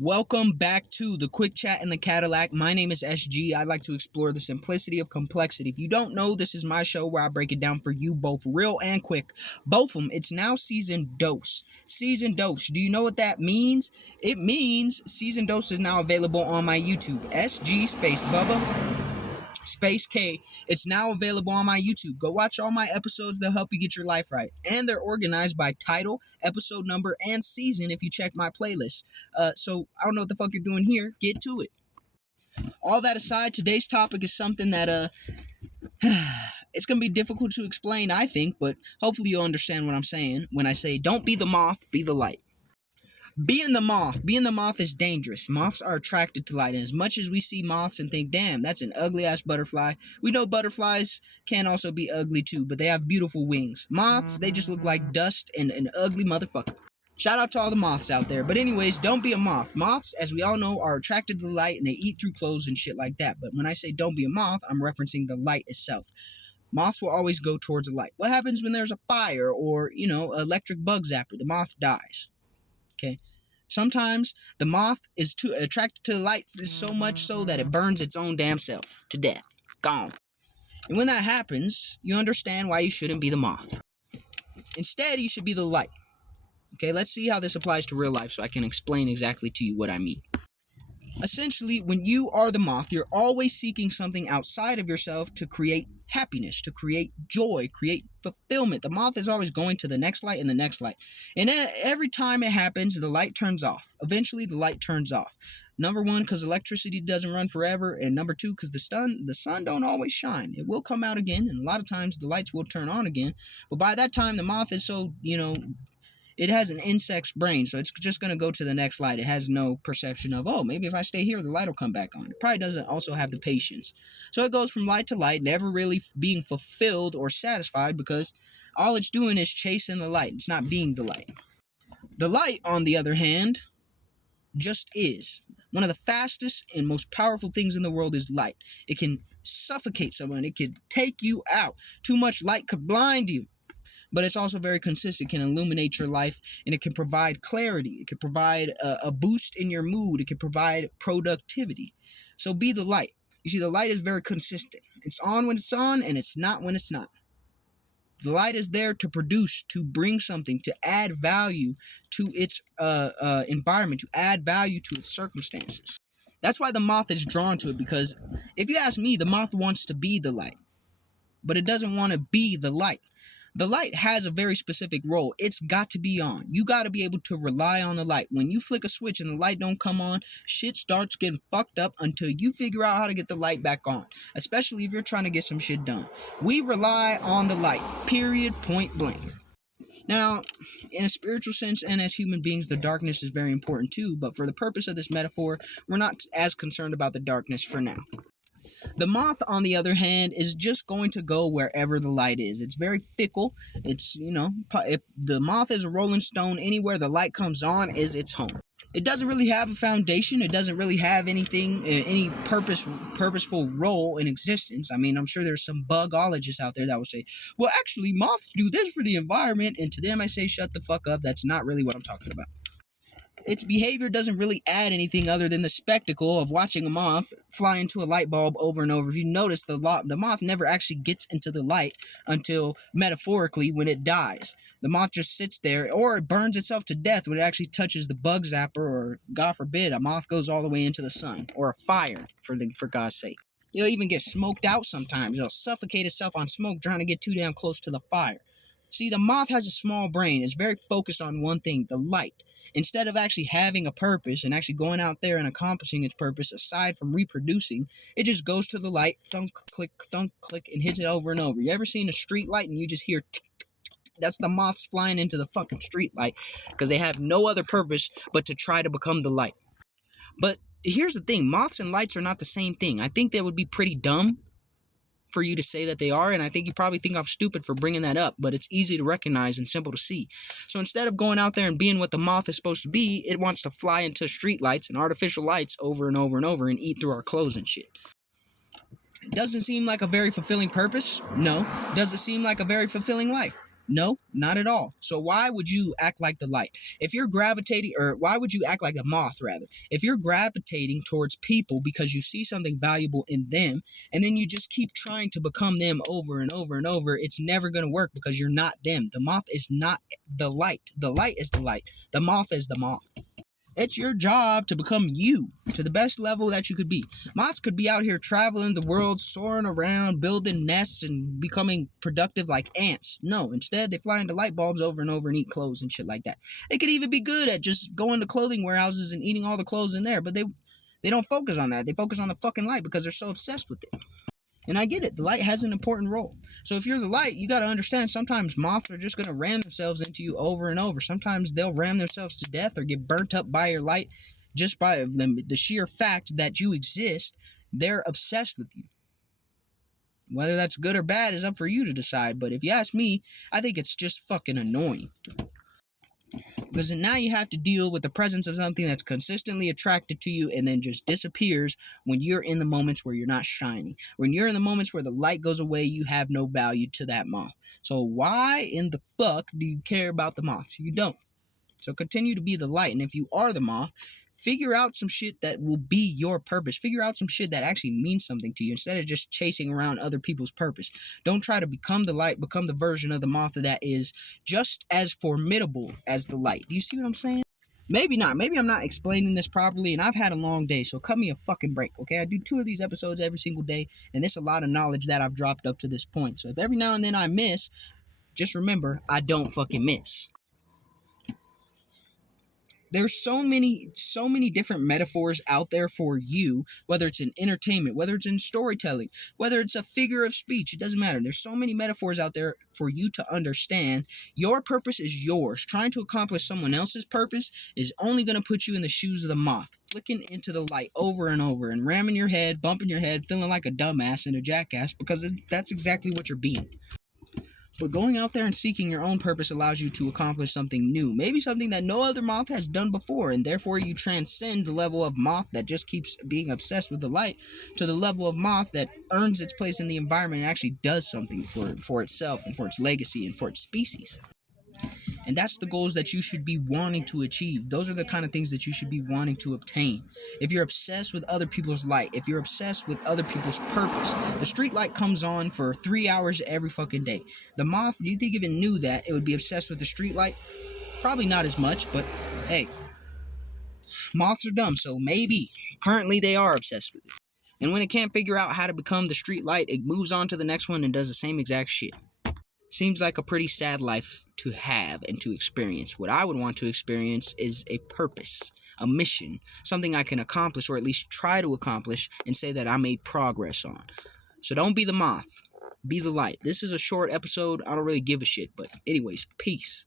Welcome back to the Quick Chat in the Cadillac. My name is SG. I'd like to explore the simplicity of complexity. If you don't know, this is my show where I break it down for you, both real and quick. Both of them. It's now season dose. Season dose. Do you know what that means? It means season dose is now available on my YouTube. SG space Bubba space K. It's now available on my YouTube. Go watch all my episodes. They'll help you get your life right. And they're organized by title, episode number, and season if you check my playlist. So I don't know what the fuck you're doing here. Get to it. All that aside, today's topic is something that it's going to be difficult to explain, I think, but hopefully you'll understand what I'm saying when I say don't be the moth, be the light. Being the moth is dangerous. Moths are attracted to light, and as much as we see moths and think, damn, that's an ugly-ass butterfly, we know butterflies can also be ugly too, but they have beautiful wings. Moths, they just look like dust and an ugly motherfucker. Shout out to all the moths out there. But anyways, don't be a moth. Moths, as we all know, are attracted to the light, and they eat through clothes and shit like that. But when I say don't be a moth, I'm referencing the light itself. Moths will always go towards the light. What happens when there's a fire or, electric bug zapper? The moth dies. Okay. Sometimes the moth is too attracted to the light so much so that it burns its own damn self to death. Gone. And when that happens, you understand why you shouldn't be the moth. Instead, you should be the light. Okay, let's see how this applies to real life so I can explain exactly to you what I mean. Essentially, when you are the moth, you're always seeking something outside of yourself to create happiness, to create joy, create fulfillment. The moth is always going to the next light and the next light. And every time it happens, the light turns off. Eventually, the light turns off. Number one, because electricity doesn't run forever. And number two, because the sun don't always shine. It will come out again, and a lot of times the lights will turn on again. But by that time, the moth is so, it has an insect's brain, so it's just going to go to the next light. It has no perception of, maybe if I stay here, the light will come back on. It probably doesn't also have the patience. So it goes from light to light, never really being fulfilled or satisfied because all it's doing is chasing the light. It's not being the light. The light, on the other hand, just is. One of the fastest and most powerful things in the world is light. It can suffocate someone. It could take you out. Too much light could blind you. But it's also very consistent. It can illuminate your life, and it can provide clarity. It can provide a boost in your mood. It can provide productivity. So be the light. You see, the light is very consistent. It's on when it's on, and it's not when it's not. The light is there to produce, to bring something, to add value to its environment, to add value to its circumstances. That's why the moth is drawn to it, because if you ask me, the moth wants to be the light, but it doesn't want to be the light. The light has a very specific role. It's got to be on. You got to be able to rely on the light. When you flick a switch and the light don't come on, shit starts getting fucked up until you figure out how to get the light back on, especially if you're trying to get some shit done. We rely on the light, period, point blank. Now, in a spiritual sense and as human beings, the darkness is very important too, but for the purpose of this metaphor, we're not as concerned about the darkness for now. The moth, on the other hand, is just going to go wherever the light is. It's very fickle. It's, if the moth is a rolling stone, anywhere the light comes on is its home. It doesn't really have a foundation. It doesn't really have anything, any purposeful role in existence. I mean, I'm sure there's some bugologists out there that will say, well, actually, moths do this for the environment. And to them, I say, shut the fuck up. That's not really what I'm talking about. Its behavior doesn't really add anything other than the spectacle of watching a moth fly into a light bulb over and over. If you notice, the moth never actually gets into the light until, metaphorically, when it dies. The moth just sits there, or it burns itself to death when it actually touches the bug zapper, or, God forbid, a moth goes all the way into the sun, or a fire, for God's sake. It'll even get smoked out sometimes. It'll suffocate itself on smoke trying to get too damn close to the fire. See, the moth has a small brain. It's very focused on one thing, the light. Instead of actually having a purpose and actually going out there and accomplishing its purpose, aside from reproducing, it just goes to the light, thunk, click, and hits it over and over. You ever seen a street light and you just hear tick, tick, tick? That's the moths flying into the fucking street light because they have no other purpose but to try to become the light. But here's the thing. Moths and lights are not the same thing. I think that would be pretty dumb for you to say that they are, and I think you probably think I'm stupid for bringing that up, but it's easy to recognize and simple to see. So instead of going out there and being what the moth is supposed to be, it wants to fly into street lights and artificial lights over and over and over and eat through our clothes and shit. Doesn't seem like a very fulfilling purpose? No. Does it seem like a very fulfilling life? No, not at all. So why would you act like the light? If you're gravitating, or why would you act like a moth, rather? If you're gravitating towards people because you see something valuable in them, and then you just keep trying to become them over and over and over, it's never going to work because you're not them. The moth is not the light. The light is the light. The moth is the moth. It's your job to become you to the best level that you could be. Moths could be out here traveling the world, soaring around, building nests, and becoming productive like ants. No, instead they fly into light bulbs over and over and eat clothes and shit like that. They could even be good at just going to clothing warehouses and eating all the clothes in there, but they don't focus on that. They focus on the fucking light because they're so obsessed with it. And I get it. The light has an important role. So if you're the light, you got to understand sometimes moths are just going to ram themselves into you over and over. Sometimes they'll ram themselves to death or get burnt up by your light just by the sheer fact that you exist. They're obsessed with you. Whether that's good or bad is up for you to decide. But if you ask me, I think it's just fucking annoying. Because now you have to deal with the presence of something that's consistently attracted to you and then just disappears when you're in the moments where you're not shining. When you're in the moments where the light goes away, you have no value to that moth. So why in the fuck do you care about the moths? You don't. So continue to be the light. And if you are the moth, figure out some shit that will be your purpose. Figure out some shit that actually means something to you instead of just chasing around other people's purpose. Don't try to become the light, become the version of the moth that is just as formidable as the light. Do you see what I'm saying? Maybe not. Maybe I'm not explaining this properly, and I've had a long day, so cut me a fucking break, okay? I do 2 of these episodes every single day, and it's a lot of knowledge that I've dropped up to this point. So if every now and then I miss, just remember, I don't fucking miss. There's so many different metaphors out there for you, whether it's in entertainment, whether it's in storytelling, whether it's a figure of speech, it doesn't matter. There's so many metaphors out there for you to understand. Your purpose is yours. Trying to accomplish someone else's purpose is only going to put you in the shoes of the moth, flicking into the light over and over and ramming your head, bumping your head, feeling like a dumbass and a jackass because that's exactly what you're being. But going out there and seeking your own purpose allows you to accomplish something new, maybe something that no other moth has done before, and therefore you transcend the level of moth that just keeps being obsessed with the light to the level of moth that earns its place in the environment and actually does something for itself and for its legacy and for its species. And that's the goals that you should be wanting to achieve. Those are the kind of things that you should be wanting to obtain. If you're obsessed with other people's light, if you're obsessed with other people's purpose, the street light comes on for 3 hours every fucking day. The moth, do you think if it knew that, it would be obsessed with the street light? Probably not as much, but hey, moths are dumb, so maybe. Currently they are obsessed with it. And when it can't figure out how to become the street light, it moves on to the next one and does the same exact shit. Seems like a pretty sad life to have and to experience. What I would want to experience is a purpose, a mission, something I can accomplish or at least try to accomplish and say that I made progress on. So don't be the moth, be the light. This is a short episode. I don't really give a shit, but anyways, peace.